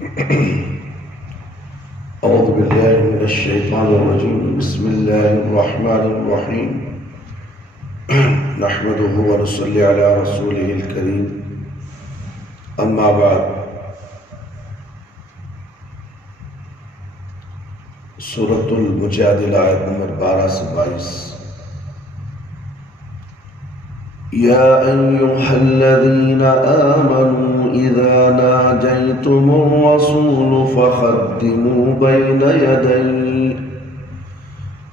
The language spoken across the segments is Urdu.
أعوذ بالله من الشيطان الرجيم. بسم الله الرحمن الرحيم. نحمده ونصلي على رسوله الكريم. أما بعد. سورة المجادلہ آیت نمبر 12 سے 22. يا أيها الذين آمنوا إذا ناجيتم الرسول فقدموا بين يدي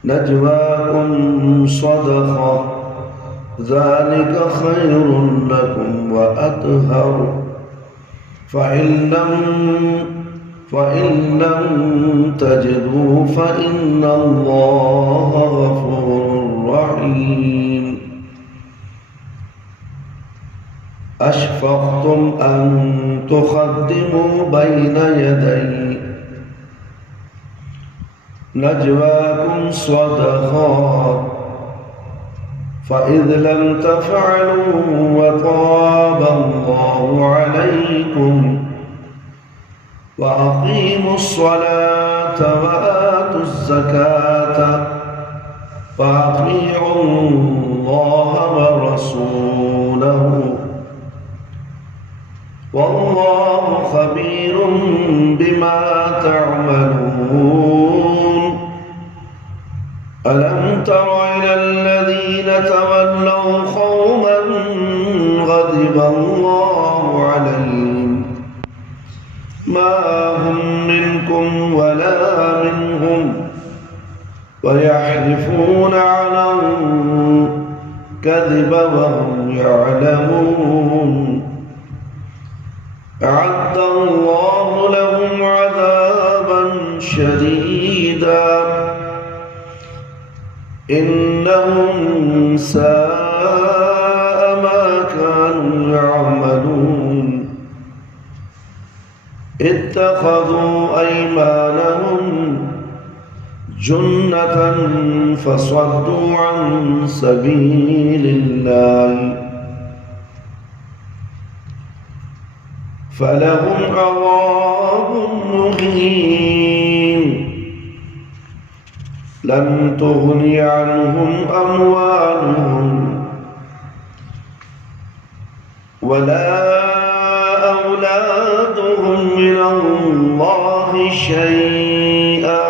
نجواكم صدقة ذلك خير لكم وأطهر فإن لم تجدوا فإن الله غفور رحيم. أشفقتم أن تقدموا بين يدي نجواكم صدقات فإذ لم تفعلوا وتاب الله عليكم وأقيموا الصلاة وآتوا الزكاة وأطيعوا الله ورسوله والله خبير بما تعملون. ألم تر إلى الذين تولوا قوما غضب الله عليهم ما هم منكم ولا منهم ويحلفون على الكذب وهم يعلمون. أعد الله لهم عذابا شديدا إنهم ساء ما كانوا يعملون. اتخذوا أيمانهم جنة فصدوا عن سبيل الله فلهم عذاب مهين. لن تغني عنهم أموالهم ولا أولادهم من الله شيئا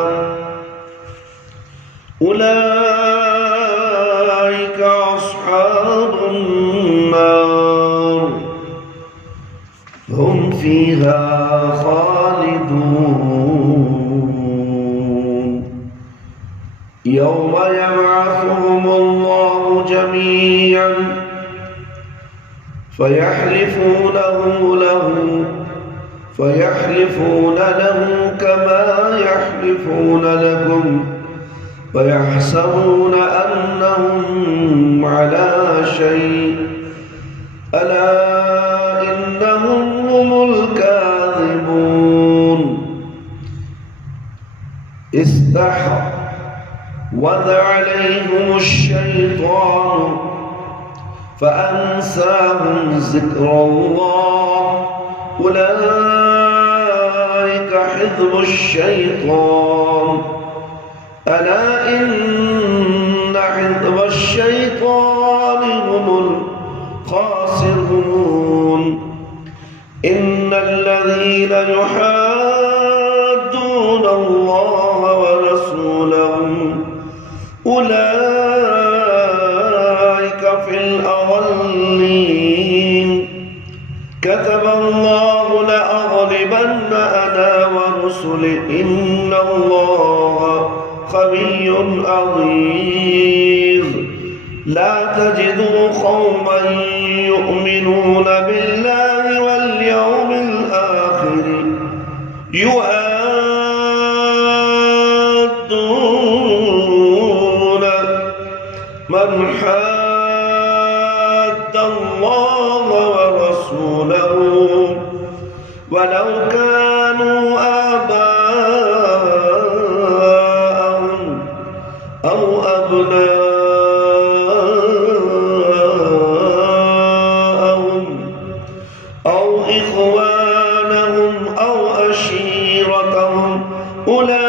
أولئك أصحاب النار هم فيها خالدون. يوم يبعثهم الله جميعا فيحلفون له كما يحلفون لكم ويحسبون أنهم على شيء ألا إنهم هم الكاذبون. استحوذ عليهم الشيطان فأنساهم ذكر الله أولئك حزب الشيطان ألا إن حزب الشيطان هم الخاسرون. إن الذين يحادون الله ورسوله أولئك في الأضلين. كتب الله لأغلبن أنا ورسلي إن الله قوي عزيز. لا تجد قوما يؤمنون بالله واليوم الآخر يوادون من حاد الله ورسوله ولو كانوا آباءهم أو أبناءهم أو إخوانهم أو أشياء أولئك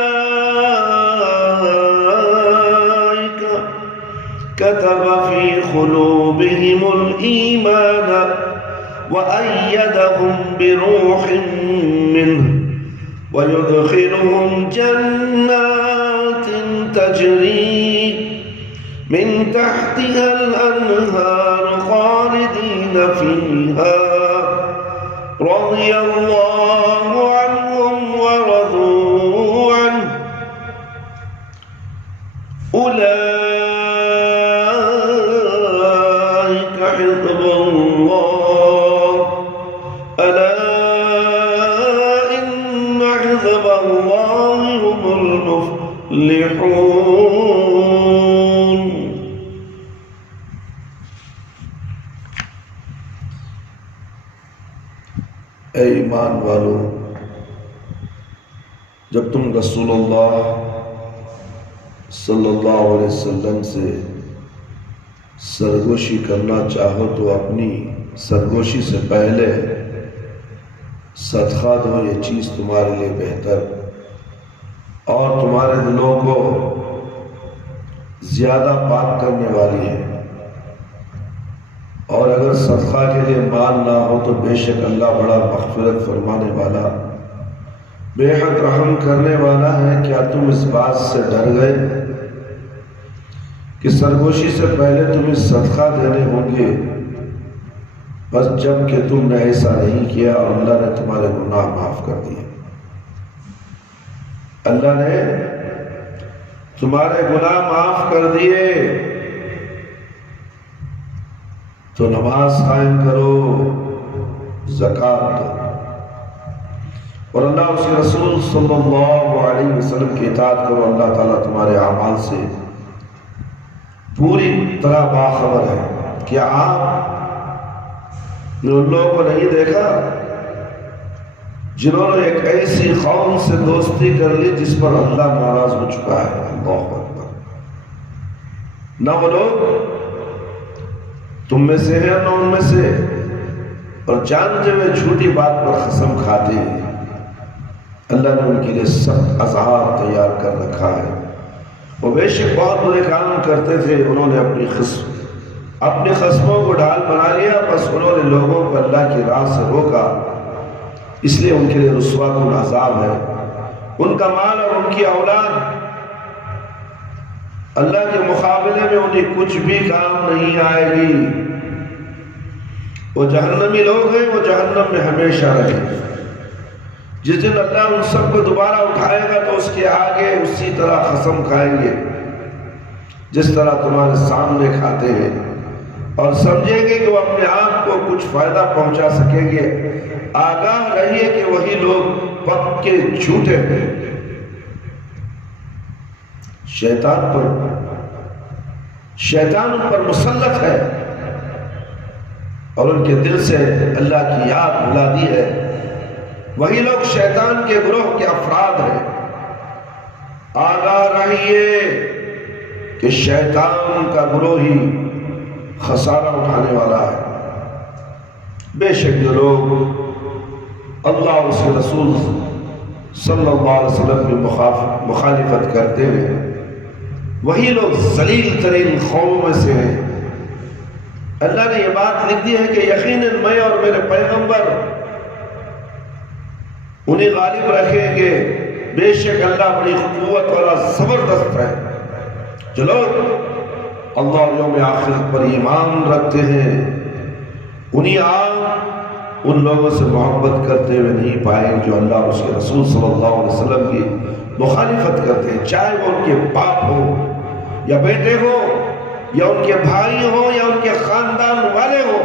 كتب في قلوبهم الإيمان وأيدهم بروح منه ويدخلهم جنات تجري من تحتها الأنهار خالدين فيها رضي الله عنهم ورضوا عنه أولئك حزب الله ألا إن حزب الله هم المفلحون. اے ایمان والو، جب تم رسول اللہ صلی اللہ علیہ وسلم سے سرگوشی کرنا چاہو تو اپنی سرگوشی سے پہلے صدقہ دو، یہ چیز تمہارے لیے بہتر اور تمہارے دلوں کو زیادہ پاک کرنے والی ہے. اور اگر صدقہ کے لیے مال نہ ہو تو بے شک اللہ بڑا مغفرت فرمانے والا بے حد رحم کرنے والا ہے. کیا تم اس بات سے ڈر گئے کہ سرگوشی سے پہلے تمہیں صدقہ دینے ہوں گے، بس جب کہ تم نے ایسا نہیں کیا اور اللہ نے تمہارے گناہ معاف کر دیے. اللہ نے تمہارے گناہ معاف کر دیے تو نماز قائم کرو، زکوٰۃ دو اور اللہ اس کے رسول صلی اللہ علیہ وسلم کی اطاعت کرو. اللہ تعالیٰ تمہارے اعمال سے پوری طرح باخبر ہے. کیا آپ نے ان لوگوں کو نہیں دیکھا جنہوں نے ایک ایسی قوم سے دوستی کر لی جس پر اللہ ناراض ہو چکا ہے؟ اللہ اکبر. نہ وہ لوگ تم میں سے ہیں نہ ان میں سے، اور جانتے ہوئے جھوٹی بات پر قسم کھاتے ہیں. اللہ نے ان کے لیے سخت عذاب تیار کر رکھا ہے. وہ بے شک بہت برے کام کرتے تھے، انہوں نے اپنی خصموں کو ڈھال بنا لیا، بس انہوں نے لوگوں کو اللہ کی راہ سے روکا، اس لیے ان کے لیے رسوا کن عذاب ہے. ان کا مال اور ان کی اولاد اللہ کے مقابلے میں انہیں کچھ بھی کام نہیں آئے گی. وہ جہنمی لوگ ہیں، وہ جہنم میں ہمیشہ رہیں. جس دن اللہ ان سب کو دوبارہ اٹھائے گا تو اس کے آگے اسی طرح قسم کھائیں گے جس طرح تمہارے سامنے کھاتے ہیں، اور سمجھیں گے کہ وہ اپنے آپ کو کچھ فائدہ پہنچا سکیں گے. آگاہ رہیے کہ وہی لوگ پکے جھوٹے ہیں. شیطان ان پر مسلط ہے اور ان کے دل سے اللہ کی یاد بھلا دی ہے. وہی لوگ شیطان کے گروہ کے افراد ہیں. آگاہ رہیے کہ شیطان کا گروہ ہی خسارہ اٹھانے والا ہے. بے شک جو لوگ اللہ اور اس کے رسول صلی اللہ علیہ وسلم کی مخالفت کرتے ہیں وہی لوگ ذلیل ترین قوموں میں سے ہیں. اللہ نے یہ بات لکھ دی ہے کہ یقیناً میں اور میرے پیغمبر انہیں غالب رکھیں گے. بے شک اللہ بڑی قوت والا زبردست ہے. جو لوگ اللہ اور یوم آخرت پر ایمان رکھتے ہیں انہیں آپ ان لوگوں سے محبت کرتے ہوئے نہیں پائیں جو اللہ اور اس کے رسول صلی اللہ علیہ وسلم کی مخالفت کرتے ہیں، چاہے وہ ان کے باپ ہو یا بیٹے ہو یا ان کے بھائی ہو یا ان کے خاندان والے ہو.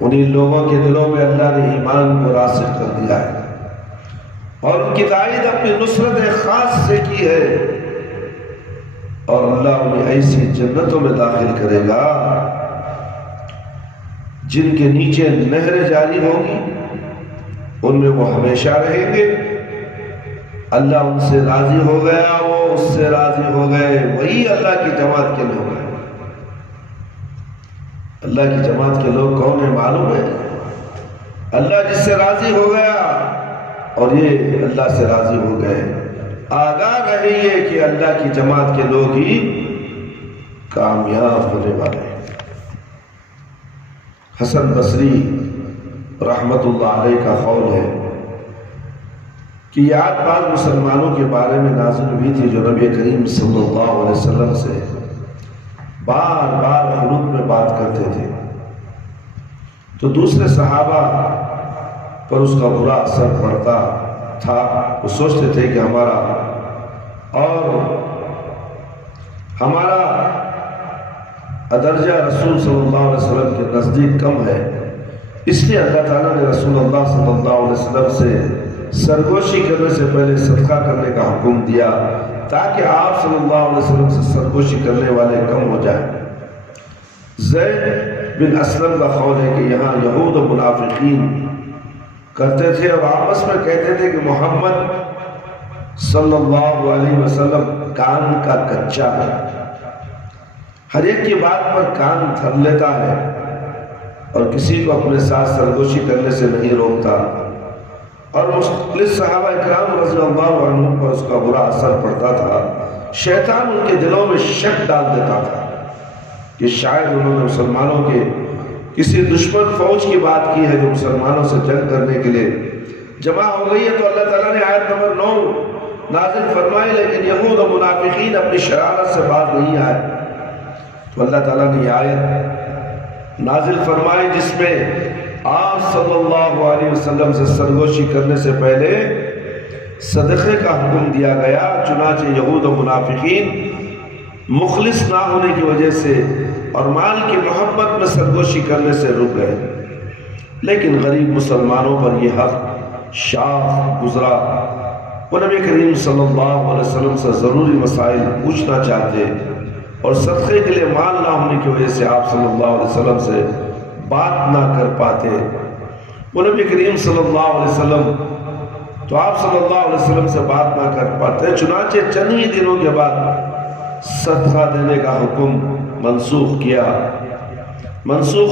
انہیں لوگوں کے دلوں میں اللہ نے ایمان کو راسخ کر دیا ہے اور ان کی تائید اپنی نصرت خاص سے کی ہے، اور اللہ انہیں ایسی جنتوں میں داخل کرے گا جن کے نیچے نہریں جاری ہوں گی، ان میں وہ ہمیشہ رہیں گے. اللہ ان سے راضی ہو گیا، وہ اس سے راضی ہو گئے. وہی اللہ کی جماعت کے لوگ ہیں. اللہ کی جماعت کے لوگ کون ہیں معلوم ہے؟ اللہ جس سے راضی ہو گیا اور یہ اللہ سے راضی ہو گئے۔ آگاہ رہیے کہ اللہ کی جماعت کے لوگ ہی کامیاب ہونے والے ہیں۔ حسن بصری رحمت اللہ علیہ کا قول ہے کہ یہ آیت بعض مسلمانوں کے بارے میں نازل ہوئی تھی جو نبی کریم صلی اللہ علیہ وسلم سے بار بار قنوت میں بات کرتے تھے، تو دوسرے صحابہ پر اس کا برا اثر پڑتا تھا۔ وہ سوچتے تھے کہ ہمارا درجہ رسول صلی اللہ علیہ وسلم کے نزدیک کم ہے، اس لیے اللہ تعالیٰ نے رسول اللہ صلی اللہ علیہ وسلم سے سرگوشی کرنے سے پہلے صدقہ کرنے کا حکم دیا تاکہ آپ صلی اللہ علیہ وسلم سے سرگوشی کرنے والے کم ہو جائیں۔ زید بن اسلم کا قول ہے کہ یہاں یہود و منافقین کرتے تھے اور آپس میں کہتے تھے کہ محمد صلی اللہ علیہ وسلم کان کا کچا ہے، ہر ایک کی بات پر کان دھر لیتا ہے اور کسی کو اپنے ساتھ سرگوشی کرنے سے نہیں روکتا، اور مختلف صحابہ اکرام رضی اللہ عنہ پر اس کا برا اثر پڑتا تھا۔ شیطان ان کے دلوں میں شک ڈال دیتا تھا کہ شاید انہوں نے مسلمانوں کے کسی دشمن فوج کی بات کی ہے جو مسلمانوں سے جنگ کرنے کے لیے جمع ہو گئی ہے۔ تو اللہ تعالیٰ نے آیت نمبر 9 نازل فرمائی، لیکن یہود و منافقین اپنی شرارت سے باز نہیں آئے، تو اللہ تعالیٰ نے یہ آیت نازل فرمائی جس میں آپ صلی اللہ علیہ وسلم سے سرگوشی کرنے سے پہلے صدقے کا حکم دیا گیا۔ چنانچہ یہود و منافقین مخلص نہ ہونے کی وجہ سے اور مال کی محبت میں سرگوشی کرنے سے رک گئے، لیکن غریب مسلمانوں پر یہ حق شاخ گزرا۔ وہ نبی کریم صلی اللہ علیہ وسلم سے ضروری مسائل پوچھنا چاہتے اور صدقے کے لیے مال نہ ہونے کی وجہ سے آپ صلی اللہ علیہ وسلم سے بات نہ کر پاتے۔ وہ نبی کریم صلی اللہ علیہ وسلم تو آپ صلی اللہ علیہ وسلم سے بات نہ کر پاتے، چنانچہ چند ہی دنوں کے بعد صدقہ دینے کا حکم منسوخ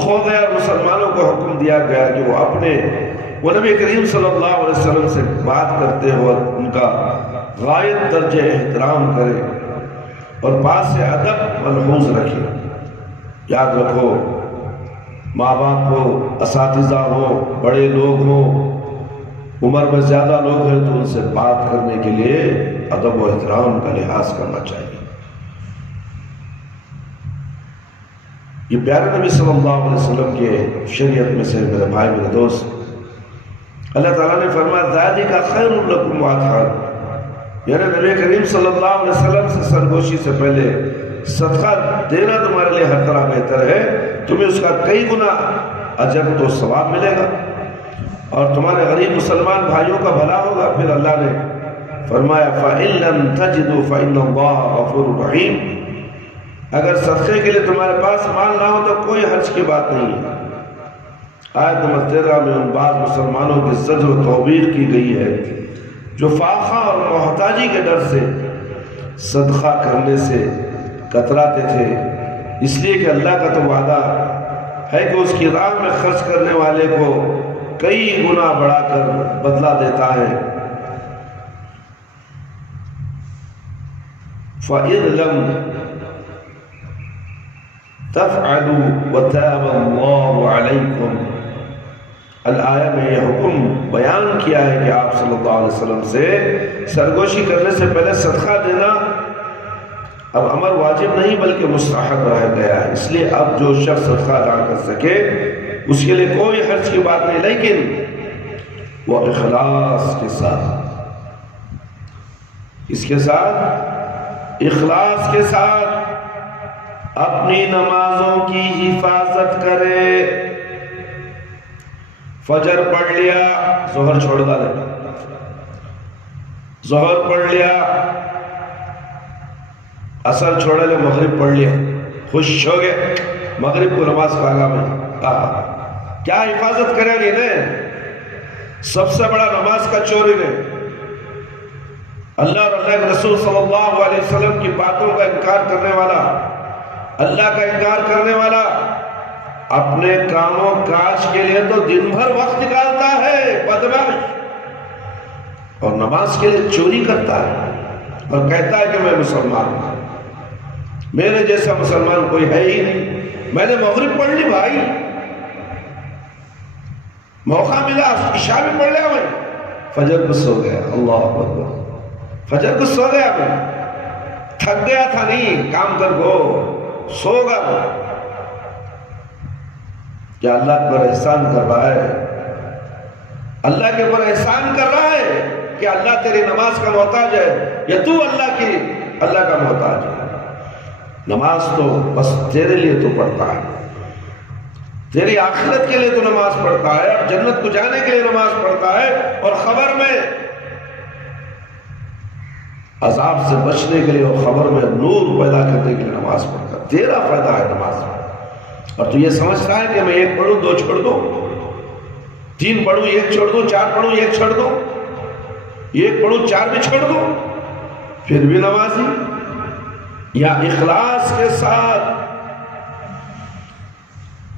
ہو گیا اور مسلمانوں کو حکم دیا گیا کہ وہ نبی کریم صلی اللہ علیہ وسلم سے بات کرتے ہو اور ان کا غائب درجہ احترام کرے اور بات سے ادب ملحوظ رکھے۔ یاد رکھو، ماں باپ ہو، اساتذہ ہو، بڑے لوگ ہوں، عمر میں زیادہ لوگ ہیں تو ان سے بات کرنے کے لیے ادب و احترام کا لحاظ کرنا چاہیے۔ یہ پیارے نبی صلی اللہ علیہ وسلم کے شریعت میں سے میرے بھائی میرے دوست، اللہ تعالیٰ نے فرمایا ذالک خیر لکم وأطہر، یعنی نبی کریم صلی اللہ علیہ وسلم سے سرگوشی سے پہلے صدقہ دینا تمہارے لیے ہر طرح بہتر ہے، تمہیں اس کا کئی گنا اجر تو ثواب ملے گا اور تمہارے غریب مسلمان بھائیوں کا بھلا ہوگا۔ پھر اللہ نے فرمایا فَإِن لَمْ تَجِدُوا فَإِنَّ اللَّهَ غَفُورٌ رَحِيمٌ، اگر صدقے کے لیے تمہارے پاس مال نہ ہو تو کوئی حرج کی بات نہیں ہے۔ آیت نمبر 13 میں ان بعض مسلمانوں کی زجر و توبیخ کی گئی ہے جو فاقہ اور محتاجی کے ڈر سے صدقہ کرنے سے کتراتے تھے، اس لیے کہ اللہ کا تو وعدہ ہے کہ اس کی راہ میں خرچ کرنے والے کو کئی گنا بڑھا کر بدلہ دیتا ہے۔ فَإِذْ لَمْ تَفْعَلُوا وَتَابَ اللَّهُ عَلَيْكُمْ، الآیہ میں یہ حکم بیان کیا ہے کہ آپ صلی اللہ علیہ وسلم سے سرگوشی کرنے سے پہلے صدقہ دینا اب امر واجب نہیں بلکہ مستحب رہ گیا ہے، اس لیے اب جو شخص صدقہ ادا کر سکے اس کے لیے کوئی حرج کی بات نہیں، لیکن وہ اخلاص کے ساتھ، اس کے ساتھ اخلاص کے ساتھ اپنی نمازوں کی حفاظت کرے۔ فجر پڑھ لیا، ظہر چھوڑ ڈالے، ظہر پڑھ لیا، عصر چھوڑ لے، مغرب پڑھ لیا، خوش ہو گئے، مغرب کو نماز پاگا میں کیا حفاظت کریں گے نا؟ سب سے بڑا نماز کا چوری نے اللہ اور اللہ کے رسول صلی اللہ علیہ وسلم کی باتوں کا انکار کرنے والا، اللہ کا انکار کرنے والا اپنے کاموں کاج کے لیے تو دن بھر وقت نکالتا ہے، بدمعاش اور نماز کے لیے چوری کرتا ہے اور کہتا ہے کہ میں مسلمان ہوں، میرے جیسا مسلمان کوئی ہے ہی نہیں، میں نے مغرب پڑھ لی بھائی، موقع ملا عشاء بھی پڑھ لیا، میں فجر کو سو گیا، اللہ اکبر، فجر کو سو گیا، میں تھک گیا تھا، نہیں کام کر گو سو گا، کیا اللہ پر احسان کر رہا ہے؟ اللہ کے اوپر احسان کر رہا ہے کہ اللہ تیری نماز کا محتاج ہے یا تو اللہ کا محتاج ہے؟ نماز تو بس تیرے لیے تو پڑھتا ہے، تیری آخرت کے لیے تو نماز پڑھتا ہے، اور جنت کو جانے کے لیے نماز پڑھتا ہے، اور خبر میں عذاب سے بچنے کے لیے اور خبر میں نور پیدا کرنے کے لیے نماز پڑھتا ہے۔ تیرا فائدہ ہے نماز میں، اور تو یہ سمجھتا ہے کہ میں ایک پڑھوں دو چھوڑ دوں، تین پڑھوں ایک چھوڑ دوں، چار پڑھوں ایک چھوڑ دوں، ایک پڑھوں چار بھی چھوڑ دوں، پھر بھی نمازی؟ یا اخلاص کے ساتھ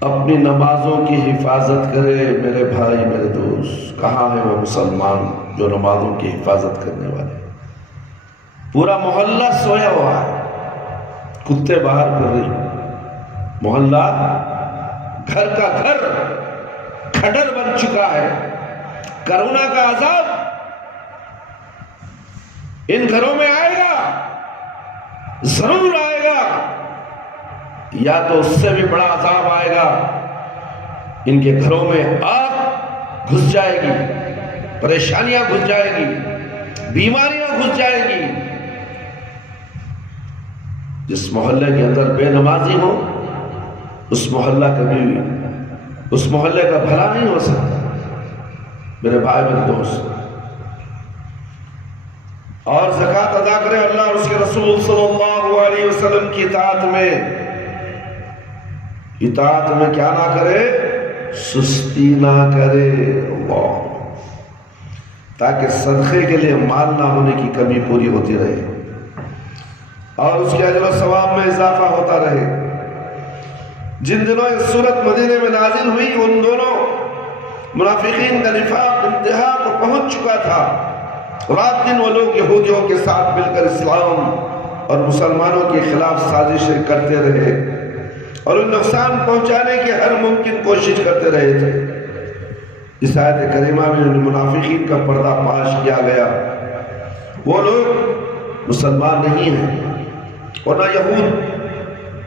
اپنی نمازوں کی حفاظت کرے؟ میرے بھائی میرے دوست، کہاں ہے وہ مسلمان جو نمازوں کی حفاظت کرنے والے؟ پورا محلہ سویا ہوا ہے، کتے باہر پھر رہی، محلہ گھر کا گھر کھڈر بن چکا ہے، کرونا کا عذاب ان گھروں میں آئے گا، ضرور آئے گا، یا تو اس سے بھی بڑا عذاب آئے گا، ان کے گھروں میں آگ گھس جائے گی، پریشانیاں گھس جائے گی، بیماریاں گھس جائے گی۔ جس محلے کے اندر بے نمازی ہو، اس محلہ کبھی اس محلے کا بھلا نہیں ہو سکتا۔ میرے بھائی میرے دوست، اور زکوٰۃ ادا کرے، اللہ اور اس کے رسول صلی اللہ علیہ وسلم کی اطاعت میں کیا نہ کرے؟ سستی نہ کرے، اللہ، تاکہ صدقے کے لیے مال نہ ہونے کی کمی پوری ہوتی رہے اور اس کے اجر و ثواب میں اضافہ ہوتا رہے۔ جن دنوں یہ سورت مدینے میں نازل ہوئی، ان دونوں منافقین کا نفاق انتہا کو پہنچ چکا تھا، رات دن وہ لوگ یہودیوں کے ساتھ مل کر اسلام اور مسلمانوں کے خلاف سازشیں کرتے رہے اور ان نقصان پہنچانے کی ہر ممکن کوشش کرتے رہے تھے۔ اس آیت کریمہ میں منافقین کا پردہ فاش کیا گیا، وہ لوگ مسلمان نہیں ہیں اور نہ یہود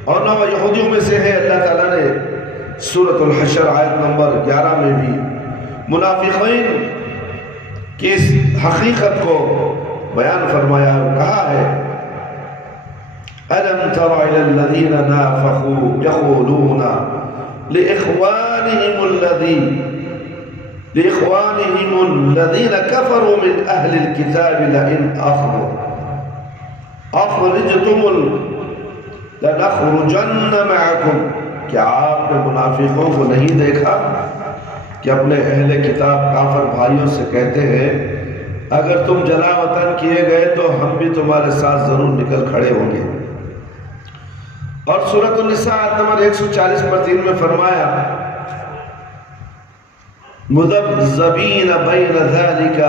اور نہ وہ یہودیوں میں سے ہے۔ اللہ تعالیٰ نے سورۃ الحشر آیت نمبر 11 میں بھی منافقین کی اس حقیقت کو بیان فرمایا اور کہا ہے، أَلَمْ تَرَ إِلَى الَّذِينَ نَافَقُوا يَقُولُونَ لِإِخْوَانِهِمُ الَّذِينَ كَفَرُوا مِنْ أَهْلِ الْكِتَابِ لَئِنْ أَخْرَجْتُمُ لَنَخْرُجَنَّ مَعَكُمْ۔ کیا آپ نے منافقوں کو نہیں دیکھا کہ اپنے اہل کتاب کافر بھائیوں سے کہتے ہیں اگر تم جلا وطن کیے گئے تو ہم بھی تمہارے ساتھ ضرور نکل کھڑے ہوں گے۔ اور سورۃ النساء آیت نمبر 140 پر 3 میں فرمایا، مذبذبین بین ذلک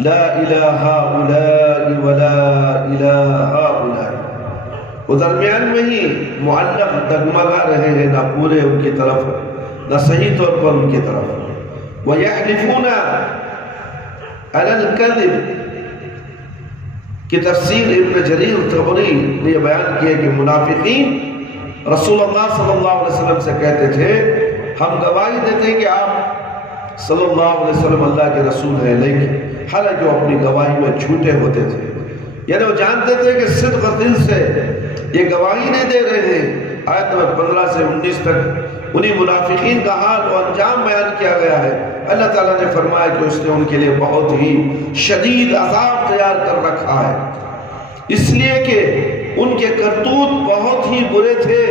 لا الہ ہؤلاء ولا الہ ہؤلاء، وہ درمیان میں ہی معلق ڈگمگا رہے ہیں، نہ پورے ان کی طرف نہ صحیح طور پر ان کی طرف۔ وَيَحْلِفُونَ عَلَى الْكَذِبِ کی تفسیر ابن جریر طبری نے یہ بیان کیا کہ منافقین رسول اللہ صلی اللہ علیہ وسلم سے کہتے تھے ہم گواہی دیتے ہیں کہ آپ صلی اللہ علیہ وسلم اللہ کے رسول ہیں، لیکن حالانکہ وہ اپنی گواہی میں جھوٹے ہوتے تھے، یعنی وہ جانتے تھے کہ صدق دل سے یہ گواہی نہیں دے رہے ہیں۔ آیت نمبر 15 سے 19 تک انہی منافقین کا حال و انجام بیان کیا گیا ہے۔ اللہ تعالیٰ نے فرمایا کہ اس نے ان کے لیے بہت ہی شدید عذاب تیار کر رکھا ہے، اس لیے کہ ان کے کرتوت بہت ہی برے تھے،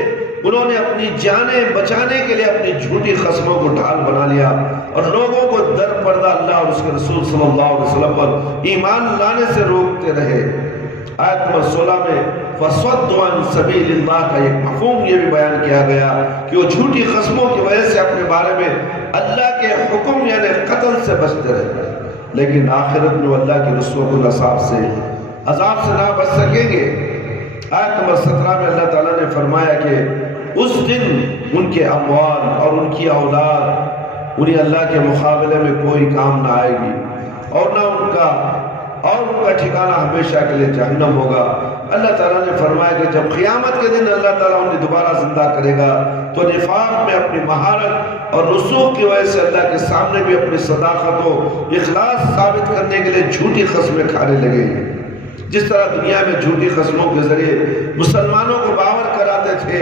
انہوں نے اپنی جانیں بچانے کے لیے اپنی جھوٹی قسموں کو ڈھال بنا لیا اور لوگوں کو در پردہ اللہ اور اس کے رسول صلی اللہ علیہ وسلم پر ایمان لانے سے روکتے رہے۔ آیت نمبر 16 میں فَصَدُّ عَنْ سَبِيلِ اللَّهِ کا ایک مفہوم یہ بھی بیان کیا گیا کہ وہ جھوٹی قسموں کی وجہ سے اپنے بارے میں اللہ کے حکم یعنی قتل سے بچتے رہے، لیکن آخرت میں اللہ کے رسول کو عذاب سے نہ بچ سکیں گے۔ آیت نمبر 17 میں اللہ تعالیٰ نے فرمایا کہ اس دن ان کے اموال اور ان کی اولاد انہیں اللہ کے مقابلے میں کوئی کام نہ آئے گی، اور نہ ان کا ٹھکانہ ہمیشہ کے لیے جہنم ہوگا۔ اللہ تعالیٰ نے فرمایا کہ جب قیامت کے دن اللہ تعالیٰ انہیں دوبارہ زندہ کرے گا تو نفاق میں اپنی مہارت اور رسوخ کی وجہ سے اللہ کے سامنے بھی اپنی صداقت و اخلاص ثابت کرنے کے لیے جھوٹی قسمیں کھانے لگیں گے۔ جس طرح دنیا میں جھوٹی قسموں کے ذریعے مسلمانوں کو باور کراتے تھے،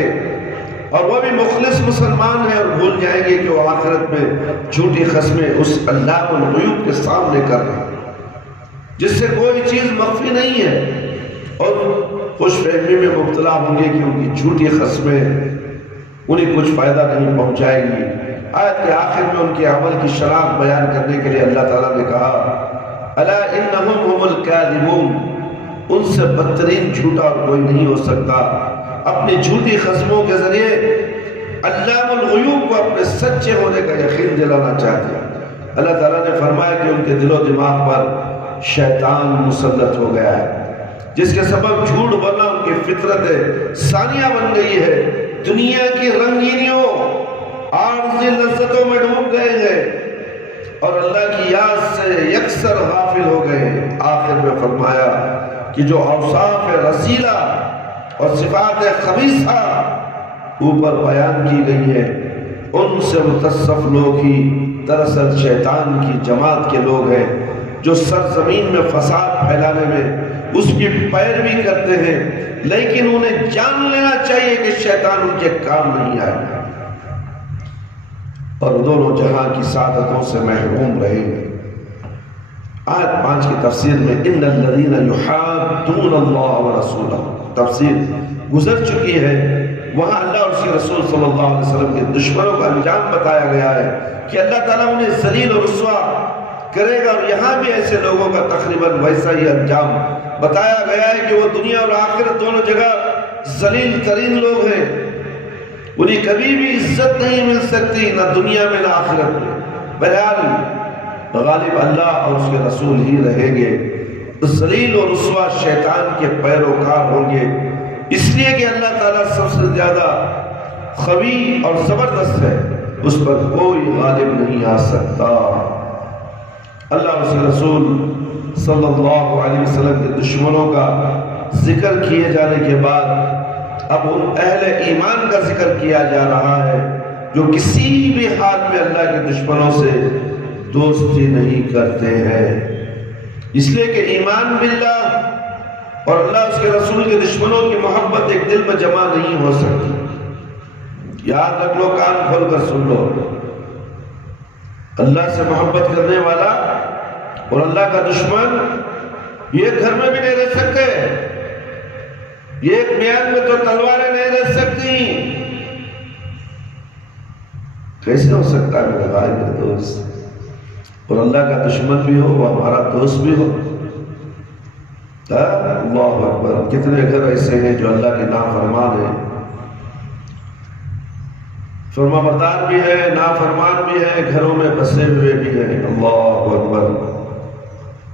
اور وہ بھی مخلص مسلمان ہیں، اور بھول جائیں گے کہ وہ آخرت میں جھوٹی قسمیں اس علام الغیوب کے سامنے کر رہے ہیں جس سے کوئی چیز مخفی نہیں ہے، اور خوش فہمی میں مبتلا ہوں گے کہ ان کی جھوٹی قسمیں انہیں کچھ فائدہ نہیں پہنچائے گی۔ آیت کے آخر میں ان کے عمل کی شناخت بیان کرنے کے لیے اللہ تعالیٰ نے کہا الا انہم هم الکاذبون، ان سے بدترین جھوٹا کوئی نہیں ہو سکتا۔ اپنی جھوٹی قسموں کے ذریعے علام الغیوب کو اپنے سچے ہونے کا یقین دلانا چاہتے ہیں۔ اللہ تعالیٰ نے فرمایا کہ ان کے دل و دماغ پر شیطان مسلط ہو گیا ہے، جس کے سبب جھوٹ بولنا ان کی فطرت ثانیہ بن گئی ہے۔ دنیا کی رنگینیوں عارضی لذتوں میں ڈوب گئے ہیں اور اللہ کی یاد سے یکسر غافل ہو گئے۔ آخر میں فرمایا کہ جو اوصاف رذیلہ اور صفات خبیثہ اوپر بیان کی گئی ہے، ان سے متصف لوگ ہی دراصل شیطان کی جماعت کے لوگ ہیں جو سرزمین میں فساد پھیلانے میں اس کی پیروی کرتے ہیں، لیکن انہیں جان لینا چاہیے کہ شیطان ان کے کام نہیں آئے گا اور دونوں جہاں کی سعادتوں سے محروم رہیں گے۔ آیت 5 کی تفسیر میں ان الذین یحادون اللہ ورسولہ تفسیر گزر چکی ہے، وہاں اللہ اور اس کے رسول صلی اللہ علیہ وسلم کے دشمنوں کا انجام بتایا گیا ہے کہ اللہ تعالیٰ انہیں ذلیل و رسوا کرے گا، اور یہاں بھی ایسے لوگوں کا تقریباً ویسا ہی انجام بتایا گیا ہے کہ وہ دنیا اور آخرت دونوں جگہ ذلیل ترین لوگ ہیں، انہیں کبھی بھی عزت نہیں مل سکتی، نہ دنیا میں نہ آخرت میں۔ بہرحال غالب اللہ اور اس کے رسول ہی رہیں گے، ذلیل و رسوا شیطان کے پیروکار ہوں گے، اس لیے کہ اللہ تعالیٰ سب سے زیادہ قوی اور زبردست ہے، اس پر کوئی غالب نہیں آ سکتا۔ اللہ اور اس کے رسول صلی اللہ علیہ وسلم کے دشمنوں کا ذکر کیے جانے کے بعد اب ان اہل ایمان کا ذکر کیا جا رہا ہے جو کسی بھی حال میں اللہ کے دشمنوں سے دوستی نہیں کرتے ہیں، اس لیے کہ ایمان باللہ اور اللہ اس کے رسول کے دشمنوں کی محبت ایک دل میں جمع نہیں ہو سکتی۔ یاد رکھ لو، کان کھول کر سن لو، اللہ سے محبت کرنے والا اور اللہ کا دشمن یہ گھر میں بھی نہیں رہ سکتے، یہ ایک میان میں تو تلواریں نہیں رہ سکتی۔ کیسے ہو سکتا ہے میرے بھائی میرے دوست، اور اللہ کا دشمن بھی ہو وہ ہمارا دوست بھی ہو؟ اللہ اکبر، کتنے گھر ایسے ہیں جو اللہ کے نافرمان ہیں، فرما بردار بھی ہے، نافرمان بھی ہے، گھروں میں بسے ہوئے بھی ہیں۔ اللہ اکبر،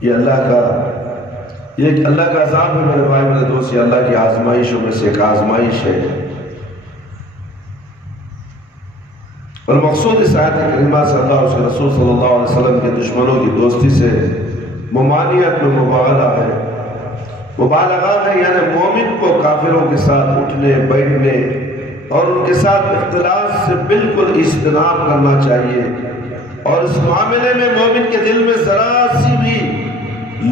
یہ اللہ کا عذاب ہے میرے بھائی میرے دوست، یہ اللہ کی آزمائشوں میں سے ایک آزمائش ہے۔ اور مقصود اس آیت کریمہ سے اللہ اور اس کے رسول صلی اللہ علیہ وسلم کے دشمنوں کی دوستی سے ممانعت میں مبالغہ ہے، یعنی مومن کو کافروں کے ساتھ اٹھنے بیٹھنے اور ان کے ساتھ اختلاط سے بالکل اجتناب کرنا چاہیے، اور اس معاملے میں مومن کے دل میں ذرا سی بھی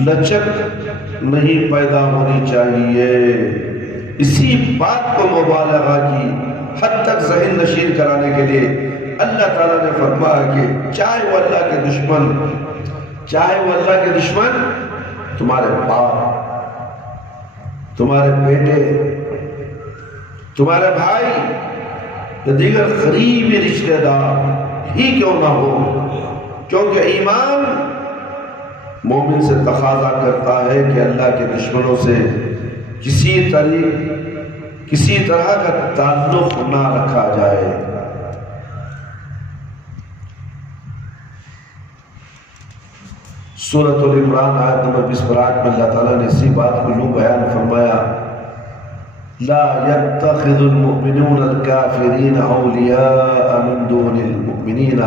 لچک نہیں پیدا ہونی چاہیے۔ اسی بات کو مبالغہ کی حد تک ذہن نشین کرانے کے لیے اللہ تعالیٰ نے فرمایا کہ چاہے وہ اللہ کے دشمن تمہارے باپ، تمہارے بیٹے، تمہارے بھائی یا دیگر قریبی رشتہ دار ہی کیوں نہ ہو، کیونکہ ایمان مومن سے تقاضا کرتا ہے کہ اللہ کے دشمنوں سے کسی طرح کا تعلق نہ رکھا جائے۔ سورۃ العمران آیت نمبر 20 پر آج میں اللہ تعالیٰ نے اسی بات کو یوں بیان فرمایا، لا يتخذ المؤمنون الكافرين أولياء من دون المؤمنين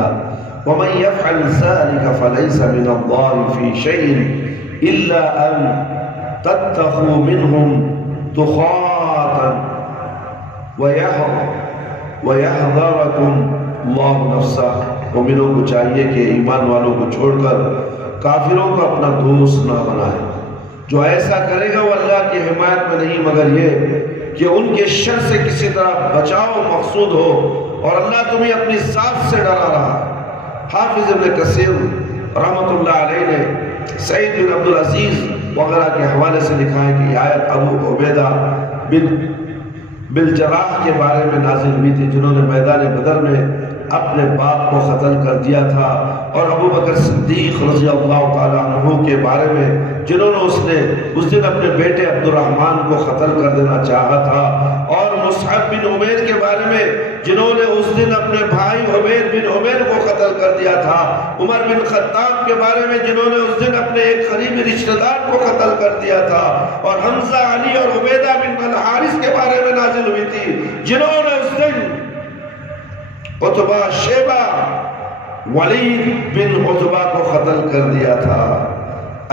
ومن يفعل ذلك فليس من الله في شيء إلا أن تتقوا منهم تقاة ويحذركم الله نفسه۔ مومنوں کو چاہیے کہ ایمان والوں کو چھوڑ کر کافروں کو اپنا دوست نہ بنائے۔ جو ایسا کرے گا وہ اللہ کی حمایت میں نہیں، مگر یہ کہ ان کے شر سے کسی طرح بچاؤ مقصود ہو، اور اللہ تمہیں اپنی ذات سے ڈرا رہا ہے۔ حافظ ابن کثیر رحمۃ اللہ علیہ نے سعید بن عبدالعزیز وغیرہ کے حوالے سے لکھا ہے کہ یہ آیت ابو عبیدہ بن بالجراح کے بارے میں نازل ہوئی تھی، جنہوں نے میدان بدر میں اپنے باپ کو قتل کر دیا تھا، اور ابو بکر صدیق رضی اللہ تعالیٰ عنہ کے بارے میں جنہوں نے اس دن اپنے بیٹے عبد الرحمن کو قتل کر دینا چاہا تھا، اور مصعب بن عمیر کے بارے میں جنہوں نے اس دن اپنے بھائی عبید بن عمیر کو قتل کر دیا تھا، عمر بن خطاب کے بارے میں جنہوں نے اس دن اپنے ایک قریبی رشتہ دار کو قتل کر دیا تھا، اور حمزہ، علی اور عبیدہ بن الحارث کے بارے میں نازل ہوئی تھی، جنہوں نے اس دن عتبہ، شیبہ، ولید بن عتبہ کو قتل کر دیا تھا۔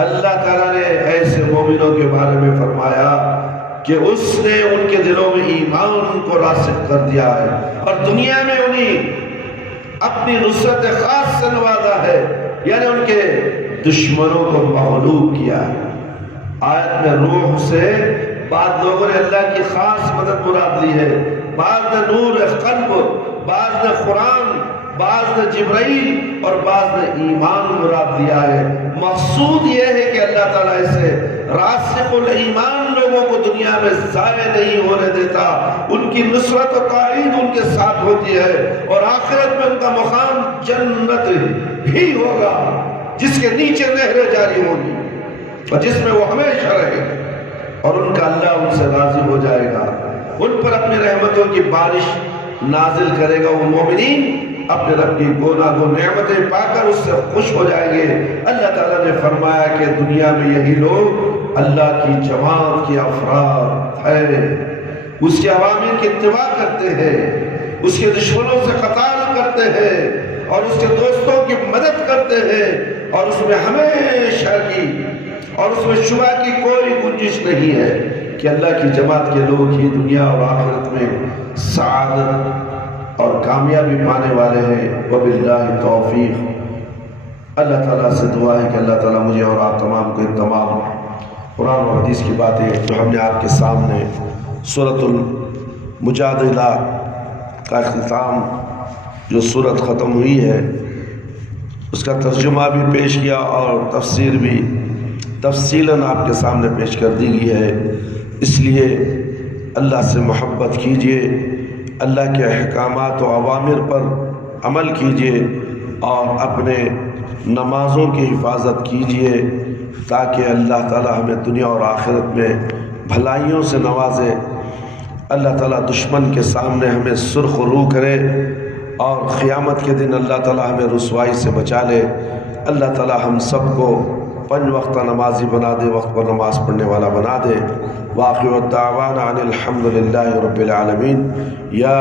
اللہ تعالیٰ نے ایسے مومنوں کے بارے میں فرمایا کہ اس نے ان کے دلوں میں ایمان کو راسخ کر دیا ہے، اور دنیا میں انہیں اپنی نصرت خاص سے نوازا ہے، یعنی ان کے دشمنوں کو مغلوب کیا ہے۔ آیت میں روح سے بعض لوگوں نے اللہ کی خاص مدد مراد لی ہے، بعض نے نور قلب، بعض نے قرآن، بعض نے جبرائیل، اور بعض نے ایمان مراد لیا ہے۔ مقصود یہ ہے کہ اللہ تعالیٰ اسے راسخ الایمان لوگوں کو دنیا میں ضائع نہیں ہونے دیتا، ان کی نصرت و تائید ان کے ساتھ ہوتی ہے، اور آخرت میں ان کا مقام جنت ہی ہوگا، جس کے نیچے نہریں جاری ہوں گی، اور جس میں وہ ہمیشہ رہے گا، اور ان کا اللہ ان سے راضی ہو جائے گا، ان پر اپنی رحمتوں کی بارش نازل کرے گا۔ وہ مومنین اپنے رب کی گناہ گو نعمتیں پا کر اس سے خوش ہو جائیں گے۔ اللہ تعالیٰ نے فرمایا کہ دنیا میں یہی لوگ اللہ کی جماعت کے افراد ہیں، اس کے عوامر کی اتباع کرتے ہیں، اس کے دشمنوں سے قتال کرتے ہیں، اور اس کے دوستوں کی مدد کرتے ہیں، اور اس میں ہمیشہ کی اور اس میں شبہ کی کوئی گنجش نہیں ہے کہ اللہ کی جماعت کے لوگ ہی دنیا اور آخرت میں سعادت اور کامیابی پانے والے ہیں۔ وباللہ توفیق۔ اللہ تعالیٰ سے دعا ہے کہ اللہ تعالیٰ مجھے اور آپ تمام کو تمام قرآن و حدیث کی باتیں جو ہم نے آپ کے سامنے سورۃ المجادلہ کا اختتام جو سورت ختم ہوئی ہے اس کا ترجمہ بھی پیش کیا، اور تفسیر بھی تفصیلاً آپ کے سامنے پیش کر دی گئی ہے۔ اس لیے اللہ سے محبت کیجئے، اللہ کے احکامات و اوامر پر عمل کیجئے، اور اپنے نمازوں کی حفاظت کیجئے، تاکہ اللہ تعالی ہمیں دنیا اور آخرت میں بھلائیوں سے نوازے۔ اللہ تعالیٰ دشمن کے سامنے ہمیں سرخ رو کرے، اور قیامت کے دن اللہ تعالیٰ ہمیں رسوائی سے بچا لے۔ اللہ تعالیٰ ہم سب کو 5 وقت نمازی بنا دے، وقت پر نماز پڑھنے والا بنا دے۔ وآخر الدعوانا ان الحمد للہ رب العالمین۔ یا